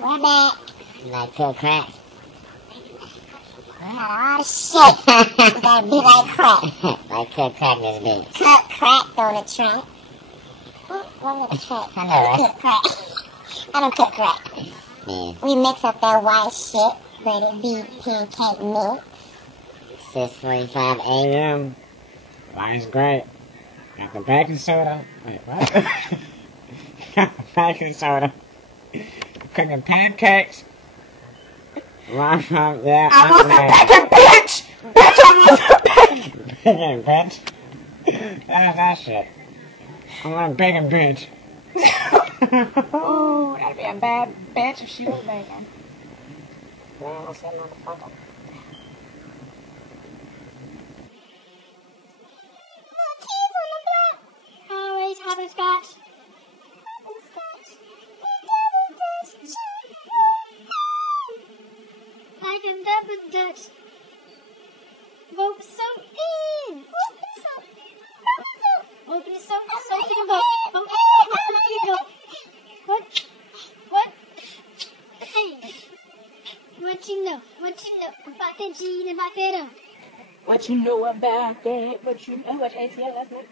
We're back. Like cook crack. Oh shit. Gotta be like crack. Like cook crack this bitch. Cook crack on the trunk. What the trunk? I know, right? Cook crack. I don't cook crack. Yeah. We mix up that white shit. Let it be pancake mix. 6:45 a.m. Life's great. Got the baking soda. Wait, what? Got the baking soda. Cooking pancakes. Yeah, I want the bacon, bitch! Bitch, I want the bacon! Bacon, bitch. That's that shit. I want a bacon, bitch. Ooh, that'd be a bad bitch if she was bacon. Man, what's that motherfucker? Always hopscotch. Like a double dutch. Vote some in. Open it so you can vote. What? Hey. What you know about that G and about that O? What you know about that? What you know about ACL last night?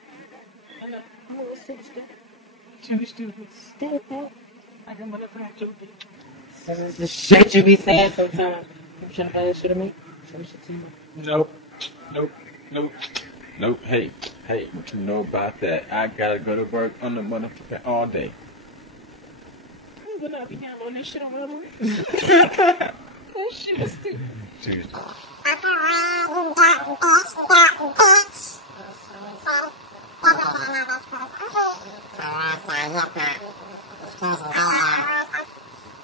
Two stupid. Stupid. Like a motherfucker. This is the shit you be saying sometimes. You trying to play that shit at me? Nope. Hey, what you know about that? I gotta go to work on the motherfucker all day. I'm gonna be down on this shit on the way. That shit is stupid. Tuesday.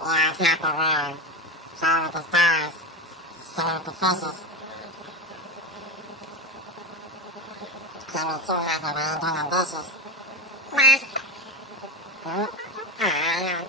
Yeah, it's not for real. Show with the stars. Show with the fishes. Give me 2 hours and I ain't done the dishes. Alright.